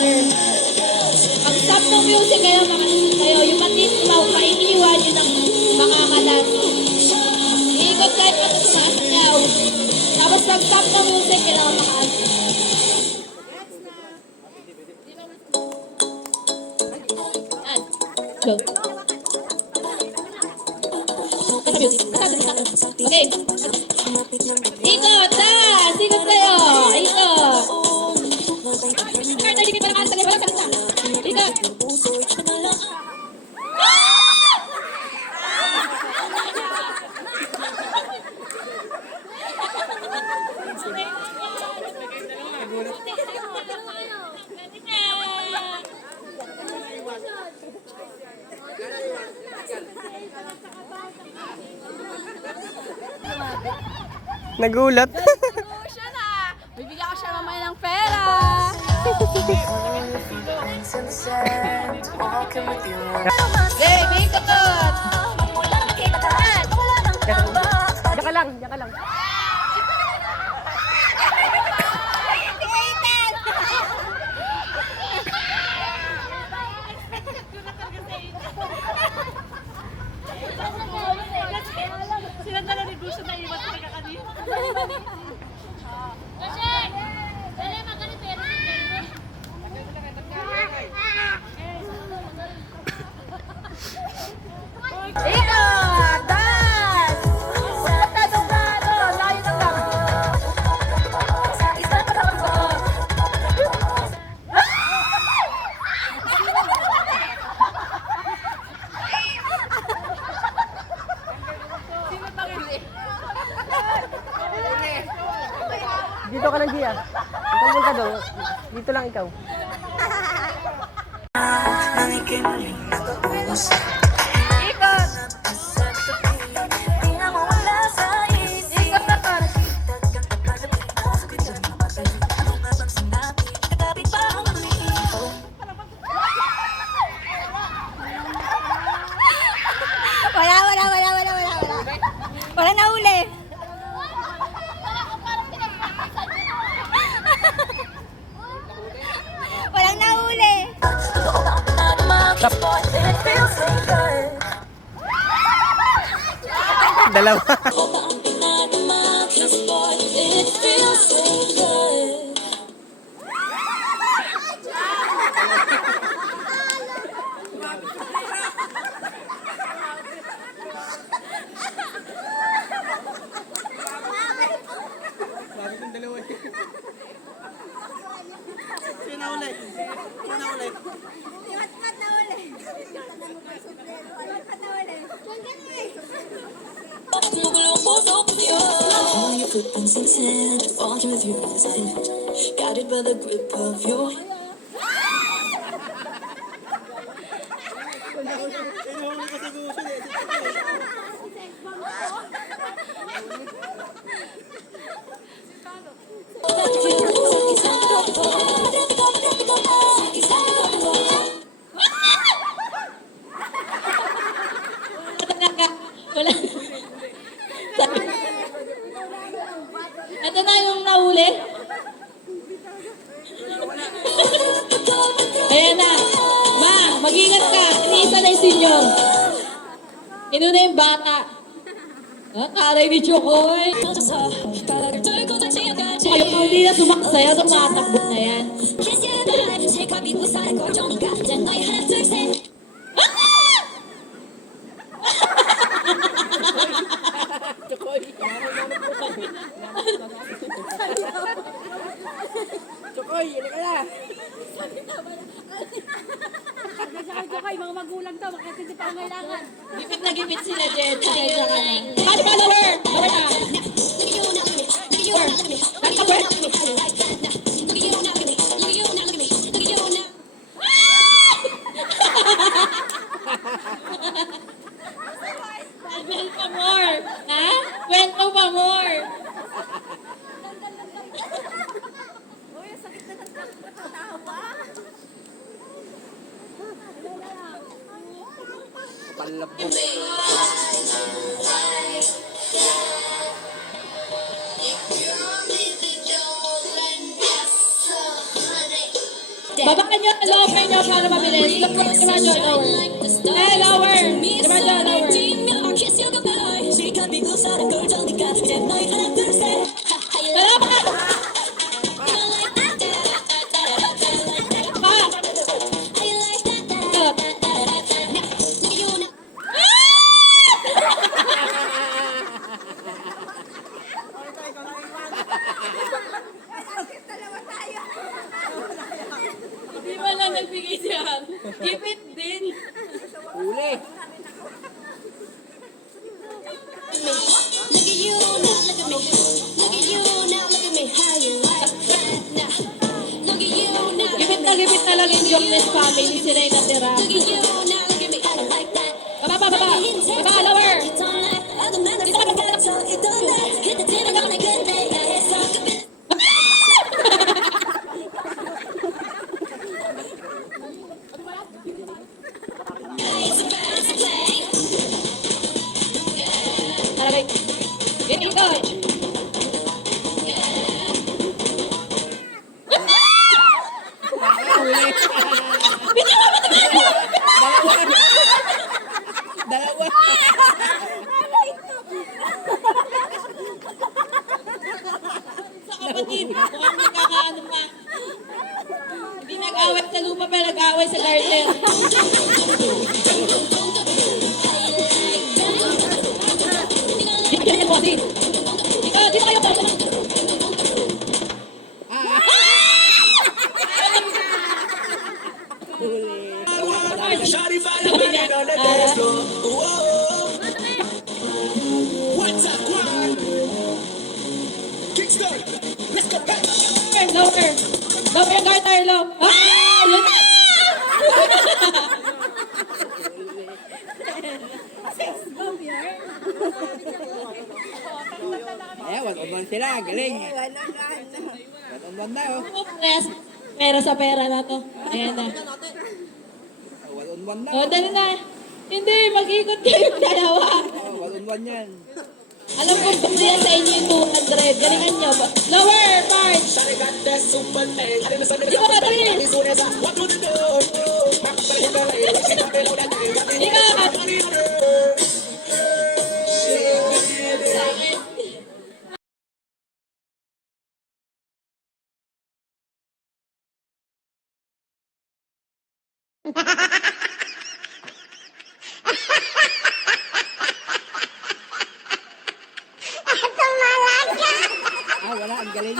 together. Pag stop ng music kayo, makalisin kayo. Yung matitlaw, kainiwan yun ang makakalas. Iikot kayo pa sa sumasayaw. Tapos pag stop ng music, kailangan makaalis. Yan. Go. Okay. Ikot, tas! Ikot kayo! Ikot! Ikot! Nagulat. Siya na! Bibigyan ko siya mamaya ng pera! Game, ikot! Diyan ka lang, diyan ka lang. Sila na rin gusto na iwan talaga kanina. Ikot! Dan! Punta doon na, layo na lang. Isa pa lang ako. Sino pangili? Dito ka lang, Gia. Ikaw punta doon. Dito lang ikaw. Ikot! Ikot na to. Wala na uli. Walang nahuli. Dalawa. Iwat-wat na uli. Iwat-wat na uli. All your footprints in sand, walking with you as I met, guided by the grip of your Wala. Ito na yung nahuli. Ayan na. Ma, mag-ingat ka. Iniisa na yung senior. Inuna yung bata. Karay ni Chokoy. Ayaw mo hindi na sumaksayo. Tumatakbo na yan. Chokoy, hindi ka na. Kay mga magulang to, makatindi pa ang kailangan. Gipit na gipit sila, Jen. Kaya ka na. Hadi pa, lower! Lower na! Kwento pa more! Ha? Kwento pa more! Palabog. Babakan nyo, lower nyo para mabilis. Dimadyo, lower. Eh, lower. Dimadyo, lower. Kiss you goodbye. 시간비고 사는 걸 정리가 이제 너희 하나 둘 셋. Balaban! Pa! Di ba lang nagbigay siya? Ipit din. Uli. Look at you now, look at me. Look at you now, look at me. How you like that now? Look at you now. Gipit na lang yung Joknes family. Sila yung natira. Look at you now, look at me. I don't like that. Baba, baba, baba. Baba, lower. You don't like other men that fucking got so you don't like. Hit the tin on a good day. I hear some good bit. It's about to play. Talagay. Yan, ikaw. Dalawa. Sa kapatid, mukhang magkakaano pa. Hindi nag-away sa lupa, pero nag-away sa garden. Yan yung bossy. Ikaw, dito kayo po. Shawty find a man on the dance floor. Whoa. What's up, squad? Kickstart. Let's go back. Lower. Lower yung garter, low. Ah! Yun na! Ayan, 1-on-1 sila. Galing. 1-on-1 na, oh. Press. Pera sa pera na to. Ayan na. 1-on-1 na. O, dali na. Hindi, mag-ikot kayong dalawa. 1-on-1 yan. Alam ko ba yan sa inyo yung 200. Galingan nyo. Lower part. Shawty got that super thing. I didn't say Di ba ka, Tris? as soon as I walk through the door. My body hit the light. She got me on that thing. Got me Ikaw. money on her. Sa akin. Ah, wala. Ang galing.